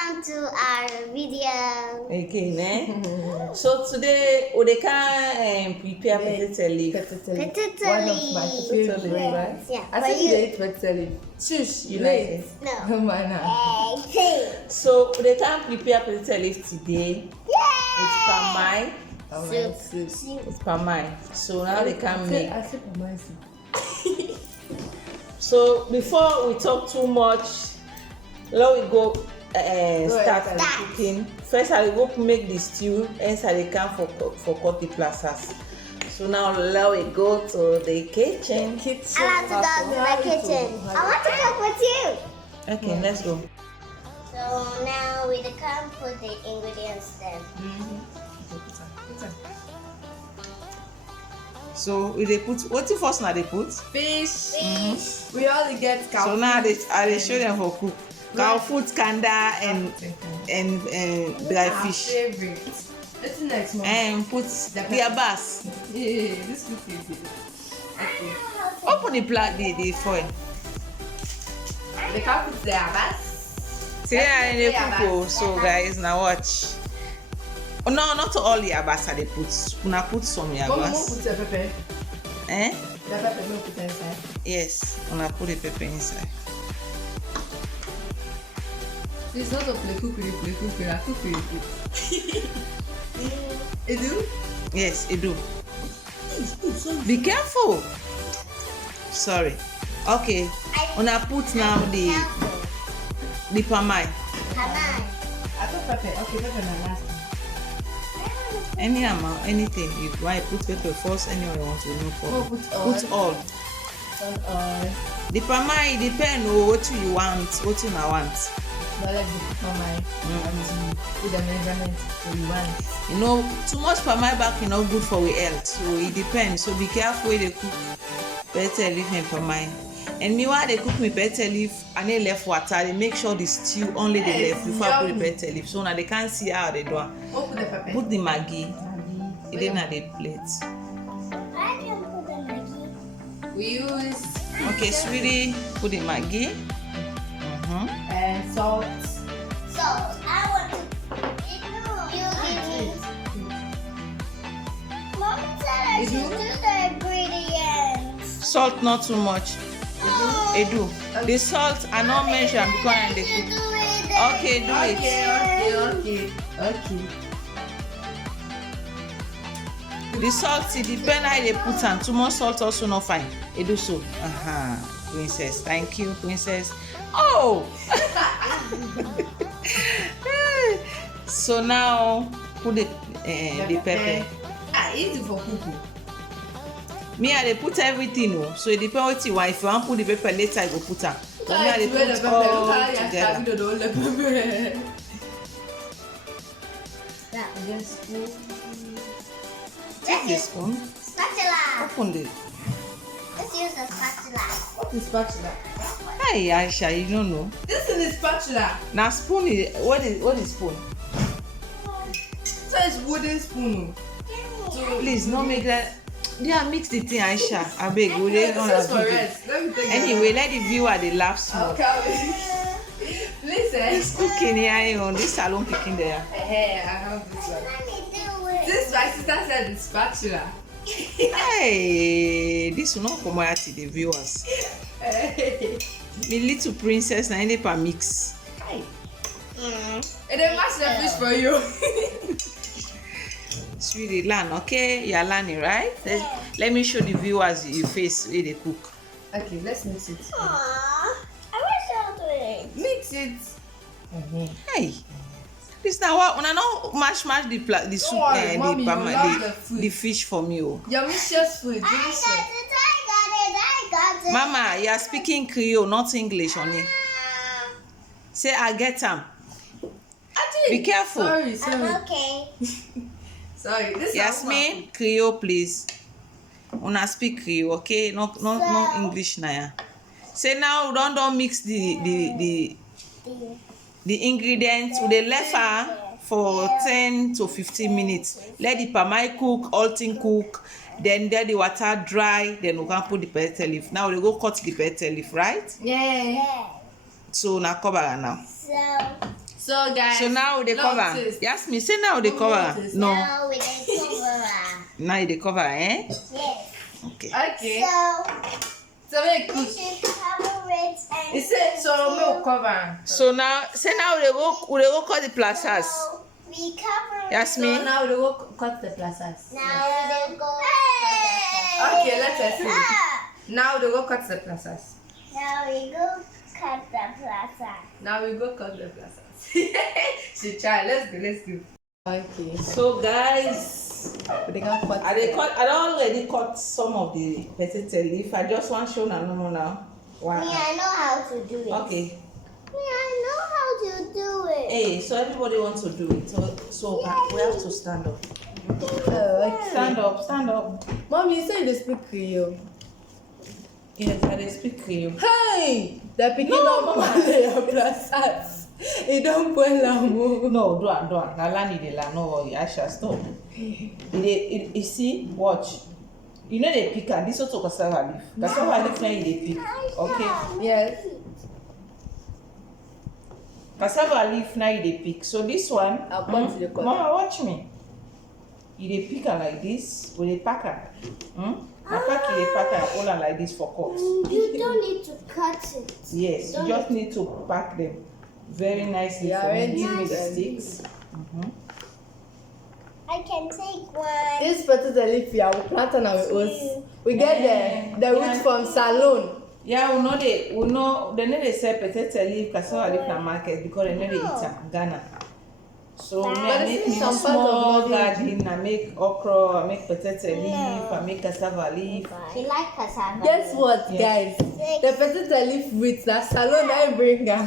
welcome to our video. Okay, ne? So today we can prepare potato leaf. Potato One of my leaf. favorite, right? Yeah. I said you eat potato leaf. Shush, You like it? No. Why not? So we can prepare potato leaf today with palm wine. Soup. With palm wine. So now they can make. I said palm wine. So before we talk too much, let we go start the cooking. First, I will go make the stew inside the can for coffee plazas. So now let we go to the kitchen. I want to go to my kitchen. I want to cook with you. Okay, let's go. So now we can put the ingredients then. So we dey put wetin first na dey put. Fish. We only get cow. So now I dey show them for cook. Cow food, kanda and dry Our fish. favorite. What's next, Mom? And put the abas. Yeah, this is easy. Okay. Open the foil. The cow puts the abas. See I dey cook oh. So guys, now watch. Oh no, not all the abas I dey put. Una put some Mom, abas. put the pepper. Eh? The pepper, no put inside. Yes, una put the pepper inside. It's not a play cook with I cook with it. You do? Yes, it do. Be careful. Sorry. Okay. Una put now the palmine. Come on. I put pepper. Okay, pepper na last. Any amount, anything. If I put pepper first, anywhere you want to know for. Oh, put all. Put all. The palmine depend on what you want, what you not want. But like the palmine, with the measurement you want. You know, too much palmine back is not good for our health. So it depends. So be careful when they cook potato leaf and palmine. And me while they cook me potato leaf and they left water, they make sure the stew only they left before I put the potato leaf. So now they can't see how they do it. Oh, put the pepper. Put the Maggi. It in the plate. I can put the Maggi. We use Okay, sweetie, put the Maggi. and salt. So I want to. You Mom said I should do the ingredients. Salt not too much. It do. The salt are not mentioned because I dey You cook. do it. Okay, do it. Okay. The salt it depend how they put am. Too much salt also not fine. It do so. Princess. Thank you, princess. Oh. So now put the pepper. Easy for cooking. Me I dey put everything oh. So it depend what you want. If you want put the pepper later, I go put am. But me I dey put all together. Take the spoon. Spatula. Open the. Let's use the spatula. What is spatula? Hey Aisha, you don't know. This is the spatula. Now spoon is what is spoon? So it's wooden spoon. Please no make that. Yeah, mix the thing Aisha. I beg you. This is for rest. Let me take Anyway, let the viewer they laugh small. Okay. Listen. This cooking here on this salon picking there. Hey, I have this one. Let me do it. This my sister said is spatula. Hey, this will not come out to the viewers. Hey. The little princess na any pa mix. And then mash the fish for you. Sweetie, learn, okay? You are learning, right? Let me show the viewers your face where they cook. Okay, let's mix it. Aww. I wish I was doing it. Mix it. Hey, this now what? Una no mash the soup, worry, Mommy, you love the food. the fish for me. Oh. Delicious food. I Delicious. got it. Mama, you are speaking Creole, not English, only. Say I get them. Be careful. Sorry. I'm okay. Sorry. This Yasmin, Creole, please. Una speak Creole, okay? No English now. Say now don't mix the ingredients with the left for 10 to 15 minutes. Let the palmine cook, all thing cook. Then let the water dry. Then we can put the potato leaf. Now we go cut the potato leaf, right? Yeah. So now cover now. So So guys. So now the cover. Taste. Yasmin, say now the cover. taste. No. Now with the cover. Now the cover, eh? Yes. Okay. Okay. So make we good. should cover it and It said so milk cover. So now, say now we go cut the plasters. So we cover it. Yasmin. So now we go cut the plasters. Now we go Okay, let's see. Now we go cut the plasters. Now we go cut the plaza. Now we go cut the plasters. She try. Let's go. Okay. So guys, We can cut. I already cut some of the potato leaf. I just want to show now. Wow. Me, I know how to do it. Okay. Me, I know how to do it. Hey, so everybody wants to do it. So we have to stand up. Stand up. Mom, you say you speak Creole. Yes, I speak Creole. Hey, they're picking No, up Mama. your plasters. It don't boil l'amour. No, do it. Na land it la. No worry, I shall stop. You see, watch. You know they pick and this also cassava leaf. Cassava leaf now they pick. Okay. Yes. Cassava leaf now they pick. So this one, I'll cut the cut. Mama, watch me. You they pick her like this with a packer. I pack it, they pack her all like this for cuts. You don't need to cut it. Yes, you just need to pack them very nicely. Yeah, for me. already Give me the done. sticks. I can take one. This potato leaf here, we plant on our house. We get the root Yeah. from Salon. Yeah, we know they know they sell potato leaf, cassava leaf in market because they know they eat am Ghana. So But I make me some a part of small body. garden. I make okra, I make potato leaf, I make cassava leaf. You like cassava? Guess what, Yes. guys? The potato leaf with that Salon I bring am.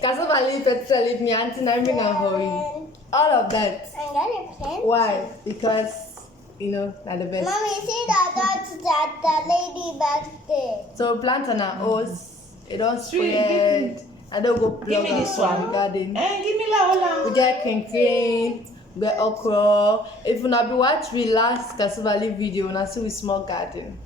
Cassava leaf, potato leaf, me auntie I bring am for you. All of that. I got a pen. Why? Because they're the best. Mommy, see that lady back there. So plant on our house. It don't Really? spread. I don't go plug Give me am this for one. the garden. Give me la We hola. get cream, we get okra. If you be watch we last cassava leaf video, una see we small garden.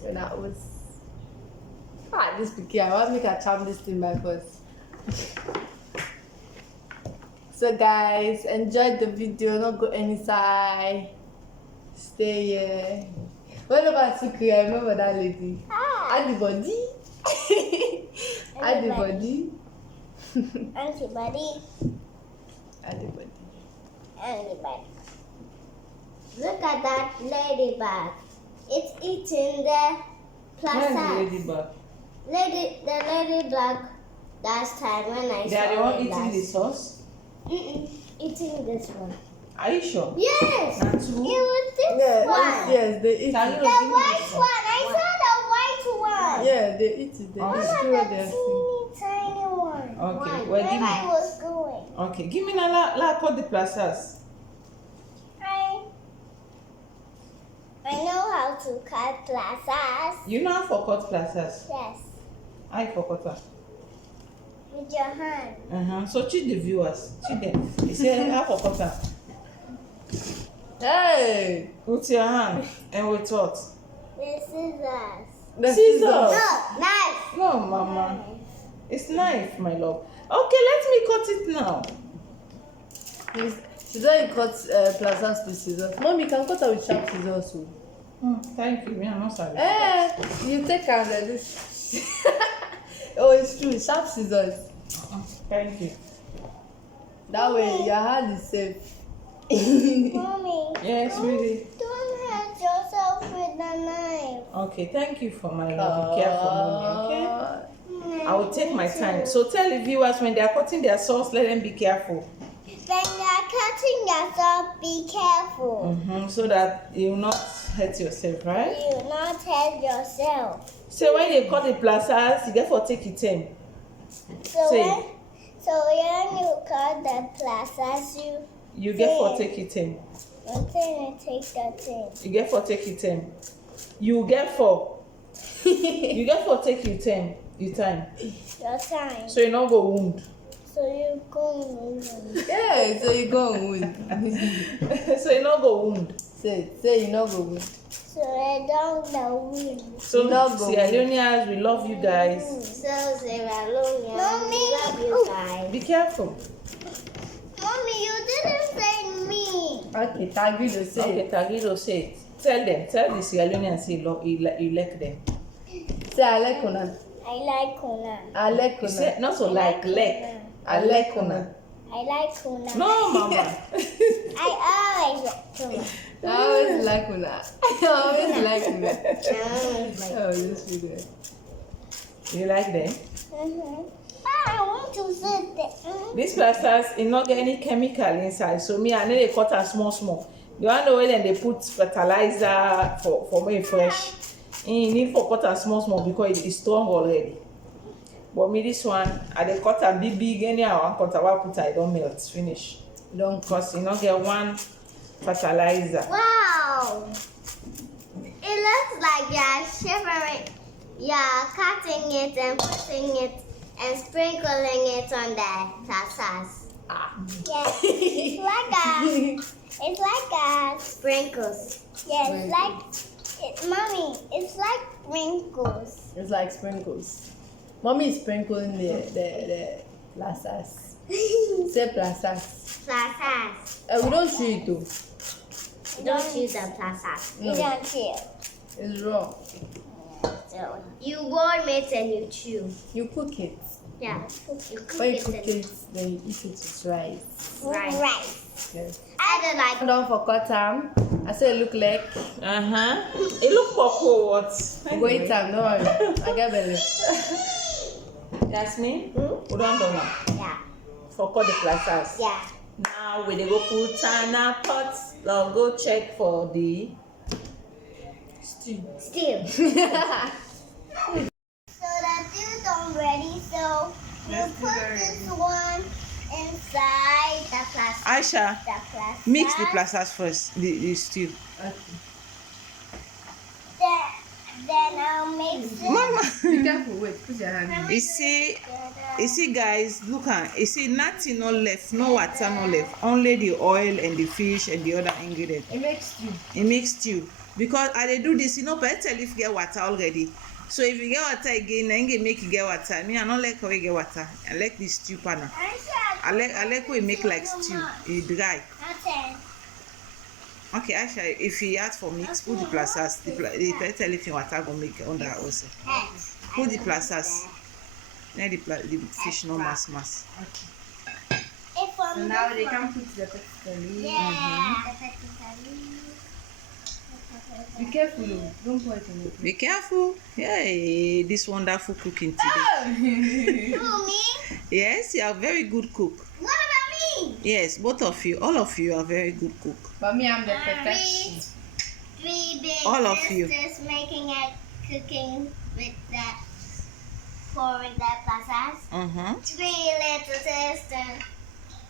When I was this picky, I want make a charm this thing by first. So guys, enjoy the video. Don't go any side. Stay here. What about Sukri? I remember that lady. Add the body. Add the body. Antibody. Add the body. Antibody. Look at that ladybug. It's eating the Where's the plaza. ladybug? The ladybug last time when I They are the saw one it eating the last. sauce. Eating this one. Are you sure? Yes. And It two. was this Yeah, one. yes, they eat Can it. you The give me white this one. I saw the white one. Yeah, they eat it. They Oh, eat What it about what the they're seeing. teeny tiny one? Okay, One. well, give Where me. I was going. Okay, give me la cut the plasters. I know how to cut plazas. You know how for cut plasters. Yes. I for cutter. With your hand. So cheat the viewers. Cheat them. You say how for cutter. Hey! With your hand and with what? The scissors. The Scissors. No, knife. No, mama. It's knife, my love. Okay, let me cut it now. She don't cut plazas with scissors. Mom, you can cut her with sharp scissors too. Thank you. Me, I'm not sorry. You take her like this. Oh, it's true. Sharp scissors. Thank you. That way your hand is safe. Mommy. Yes, really. Don't hurt yourself with the knife. Okay, thank you for my love. Be careful, mommy, okay? I will take my time. So tell the viewers when they are cutting their sauce, let them be careful. When you are cutting yourself, be careful. So that you will not hurt yourself, right? You will not hurt yourself. So when you cut the plasters, you get for take it time. So Say. when you cut the plazas, You get for take it time. you take the thing. You get for take it time. You get for take your time. Your time. Your time. So you not go wound. So you go moving. Yeah, so you go and win. So you not go wound. Say you not go win. So I don't know. So Sierra Leoneans, we love you guys. So Sierra Leone, we love you guys. Be careful. Mommy, you didn't say me. Okay, Tagido say. Okay, Tagido say it. Tell them. Tell the Sierra Leoneans you like them. Say I like una. I like Kuna. I like You una. say not so like. I like una. I like Kuna. No, Mama. I always like Kuna. I always like una. I always like una. I always like Oh, this video. You like them? I want to sit there. These plasters, it not get any chemical inside. So me, I need to cut them small. You want the way then they put fertilizer for me fresh. You need for cut them small because it is strong already. But me this one, I dey cut am big anyhow. I cut am, I put it don't melt finish. Don't Because you not get one fertilizer. Wow! It looks like you're shivering. You're cutting it and putting it and sprinkling it on the plazas. Yes, it's like a sprinkles. Yes, mommy, it's like sprinkles. It's like sprinkles. Mommy is sprinkling the plazas. Say plazas. Plazas. We don't chew it though. You don't use the plazas. No. You don't chew. It's wrong. So you warm it and you chew. You cook it. Yeah. You cook When you it cook and it, then you eat it with rice. rice. Yes. I don't like. Don't forget time. I say it look like. It look purple what? Go eat time, don't worry. I get belly. Jasmine, we don't know now. Yeah. For cut the plasters. Yeah. Now we dey go put on a pot. Now go check for the stew. Still. So the stew's done ready. So you put this one inside the plastic. Aisha, mix the plasters first. The stew. Okay. Then I'll mix it. Mama. Be careful, wait, put your hand. You see guys, look at you see nothing no left, no water no left, only the oil and the fish and the other ingredient. It makes stew. It makes stew. Because I dey do this, you know, but tell if you get water already. So if you get water again, then you make you get water. Me, I don't like how you get water. I like this stew panna. I like how you make like stew. It dry. Okay, actually, if you ask for mix, put the plasters. The tell if you water go make under also. Put the plasters. Then the fish no mass. Okay. So now they can put the pescatarian. Yeah. Be careful, though. Don't pour it in it. Be careful. Hey, this wonderful cooking today. Who, me? Yes, you are a very good cook. What about me? Yes, both of you, all of you are very good cook. But me, I'm the perfection. Three big All of you. sisters making a cooking with that for the plazas. 3 little sisters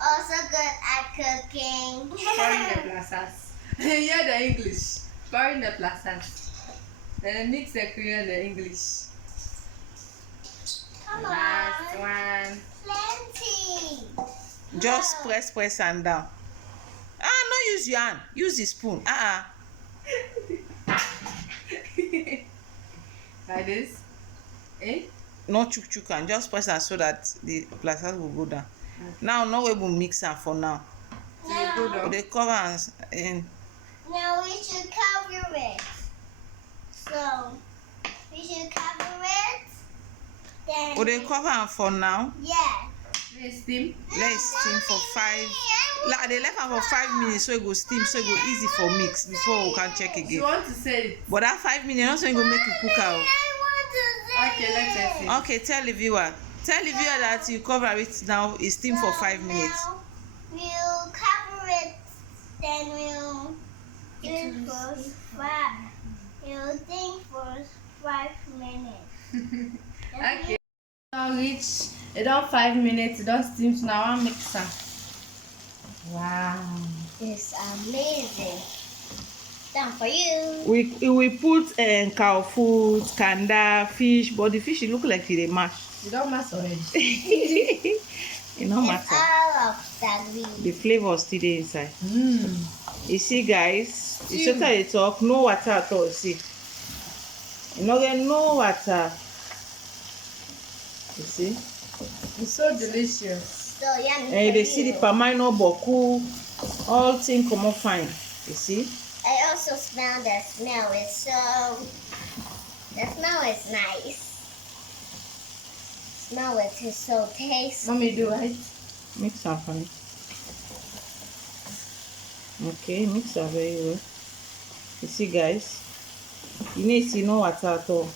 also good at cooking. Pouring the plazas. Yeah, the English. Pouring the plazas. Then mix the Korean and the English. Come Last on. one. Plenty. Just press and down. No use your hand. Use the spoon. Like this. Eh? No chuk and just press and so that the plasters will go down. Now, no way will mix them for now. Now, They cover and now we should cover it. So we should cover it. Then they cover them for now. yeah. Let's steam. Let's steam for 5. They left them for 5 minutes so it go steam, so it go easy for mix before we can check You again. want to say it? But that 5 minutes, also it go make you cook out. Okay, let's see. Okay, tell the viewer that you cover it now. It's steam for 5 minutes. Now we'll cover it. Then we'll do it for 5. We'll think for 5 minutes. Okay. Now reach. It don't 5 minutes. It don't steam. So now I'll mix them. Wow. It's amazing. Done for you. We put cow food, kanda, fish, but the fish it look like it dey mash. You don't mash already. It no It's matter. all of that green. The flavor still dey inside. You see, guys, Stew. you set they talk, no water at all. See, you no get no water. You see, It's so delicious. So yummy. and for they see the you. palmino boku, all thing come up fine. You see, I also smell the smell. The smell is nice. Smell it is so tasty. Mommy, do it. mix am fine. Okay, mix am very well. You see, guys, you need to see no water at all.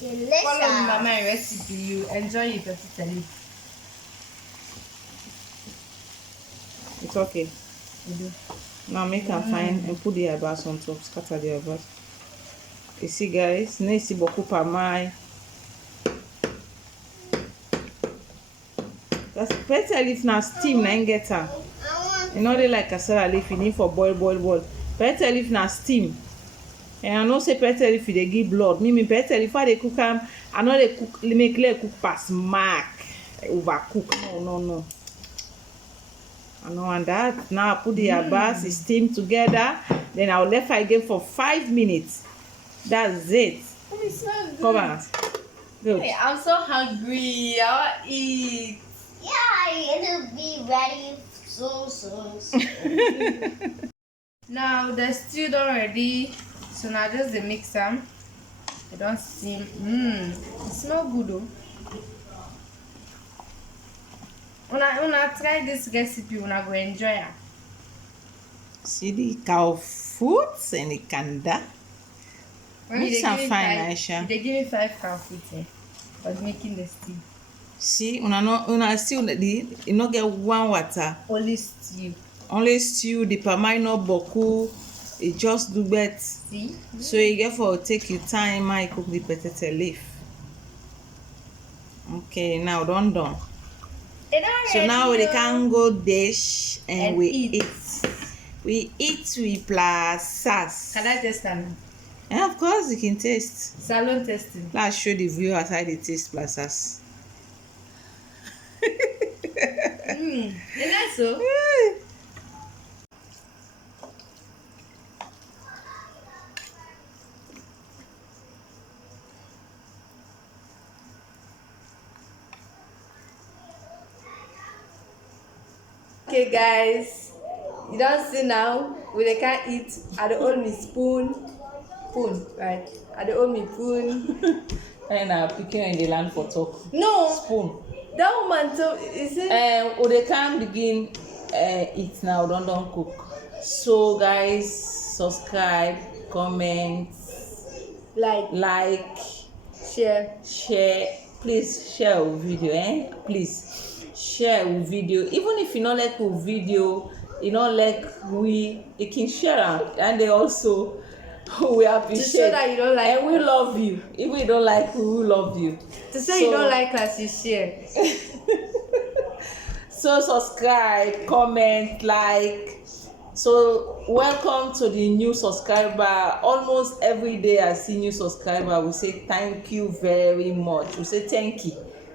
Delicious. Follow Mama recipe. You enjoy it, totally. It's okay. You do. Now make am fine and put the herbs on top. Scatter the herbs. You see, guys, you need to see boku palmai. That's better leaf na steam na get am. I want You know they like cassava leaf, you need for boil. Better leaf na steam. And I know say better leaf they give blood. Me better leaf I they cook am. I know they cook make like cook pass mark. Overcook. No. I know want that. Now I put the herbs, steam together. Then I'll let it again for 5 minutes. That's it. Oh, it smells good. Come on. Good. Hey, I'm so hungry. I want to eat. yeah, it'll be ready soon. Now the stew done ready. So now just the mix them. It don't steam. It smell good though. When I try this recipe, when I go enjoy it. See the cow foods and the kanda. Mix am fine, Aisha. They give me 5 cow food for making the stew. See, una still you no get one water. Only stew. Only stew, the palmino boku, it just do bet. See? So you get for take your time and cook the potato leaf. Okay, now done. It done So now we ready, can go dish and we eat. eat. We eat with plus sauce. Can I taste them? And of course you can taste. Salon testing. Let's show the viewers how they taste plus sauce. Is that so? Okay guys, you don't see now, we can't eat. I don't hold me spoon, right? I don't hold me spoon. And picking in the land for talk. No, Spoon. that woman told, is it? They can begin eat now, don't cook. So guys, subscribe, comment, like, Share. please share our video, please share our video. Even if you don't like our video, you don't like you can share am, and they also we appreciate. To show that you don't like and we love you. If we don't like we love you. To say you don't like us, you share. So subscribe, comment, like. So welcome to the new subscriber. Almost every day I see new subscriber. We say thank you very much. We say thank you.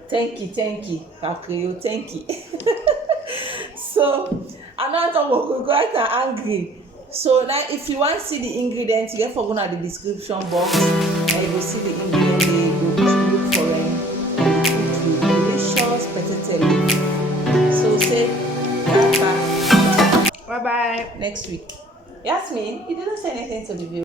Akrio, thank you. So another one we quite angry. So now if you want to see the ingredients, you get for go to the description box and you will see the ingredients. You go look for them and you put the delicious potato leaf. So say bye. Bye bye. Next week. Yasmin, you didn't say anything to the viewer.